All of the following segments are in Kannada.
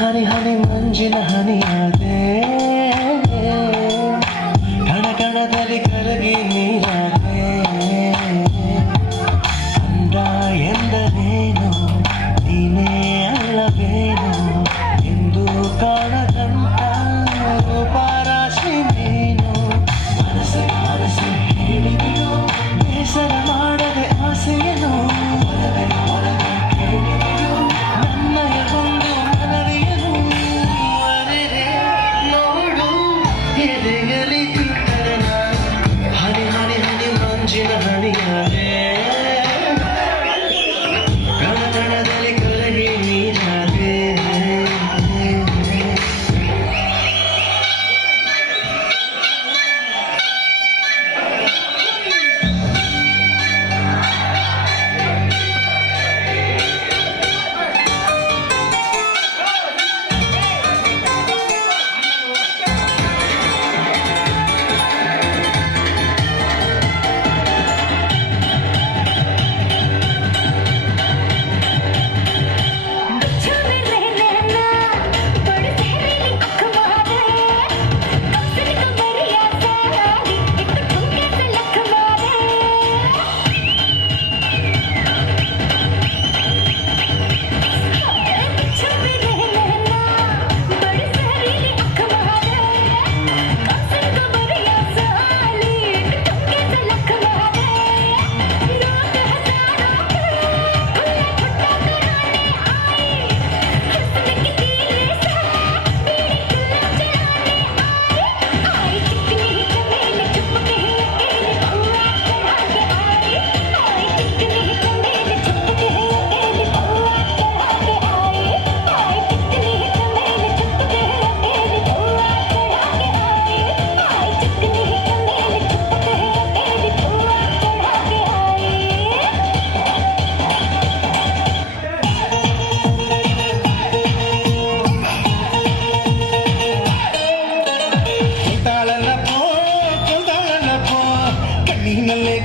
ಹನಿ ಹನಿ ಮಂಜಿನ ಹನಿಯಾದೆ ಕಣ ಕಣದಲ್ಲಿ ಕರಗಿ ನೀರಾದೆ ಅಂದ ಎಂದರೇನು ನೀನೇ ಅಲ್ಲವೇನು ಎಂದು ಕಾಣದಂತ ರೂಪರಾಶಿ ನೀನು ಮನಸ್ಸೆ ಮನಸ್ಸೆ ಹೇಳಿದೆಯೋ ಬೇಸರ ಮಾಡದೆ ಆಸೆಯೇನು ಹನಿ ಹನಿ ಹನಿ ಮಂಜಿನ ಹನಿಯಾದೆ ಕಣ ಕಣದಲ್ಲಿ ಕರಗಿ ನೀರಾದೆ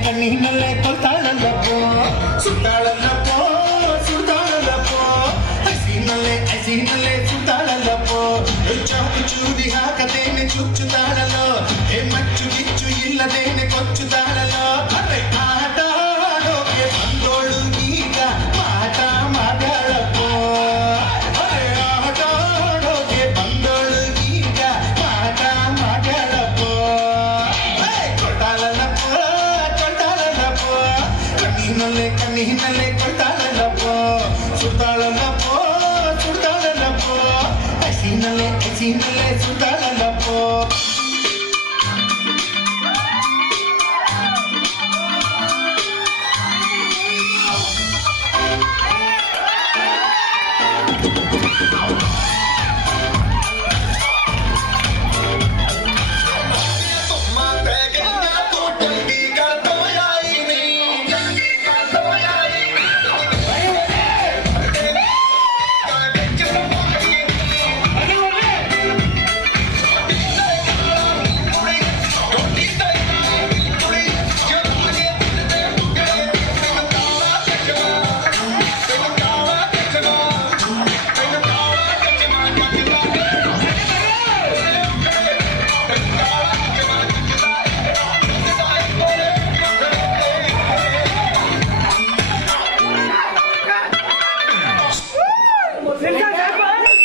ಕಣ್ಣಿನಲ್ಲೇ ಕೊಲ್ತಾಳಲ್ಲಪ್ಪೋ ಸುತ್ತಾಳಲ್ಲಪ್ಪೋ ಸುತ್ತಾಳಲ್ಲಪ್ಪೋ ಹಸಿನಲ್ಲೇ ಸುತ್ತಾಳಲ್ಲಪ್ಪೋ ಚಾಕು ಚೂಡಿ ಹಾಕದೇನೆ ಚುಚ್ಚುತ್ತಾಳಲ್ಲೋ ಹೇ ಮಚ್ಚು ಕಿಚ್ಚು ಇಲ್ಲದೇನೆ ಕೊಚ್ಚುತ್ತಾಳಲ್ಲೋ ಅರೆ ಆಟ ಆಡೋಕೆ ಬಂದೋಳು ಈಗ ಮಾಟ ಮಾಡ್ಯಾಳಪ್ಪೋ ಅರೆ ಆಟ ಆಡೋಕೆ ಬಂದೋಳು ಈಗ ಮಾಟ ಮಾಡ್ಯಾಳಪ್ಪೋ ಕೊಟ್ಟಾಳಲ್ಲಪ್ಪೋ ಕಣ್ಣಿನಲ್ಲೇ ಕೊಡ್ತಾಳಲ್ಲಪ್ಪೋ ಸುತ್ತಾಳಲ್ಲಪ್ಪೋ ಸುತ್ತಾಳಲ್ಲಪ್ಪೋ ಹಸಿನಲ್ಲೇ ಸುತ್ತಾಳಲ್ಲಪ್ಪೋ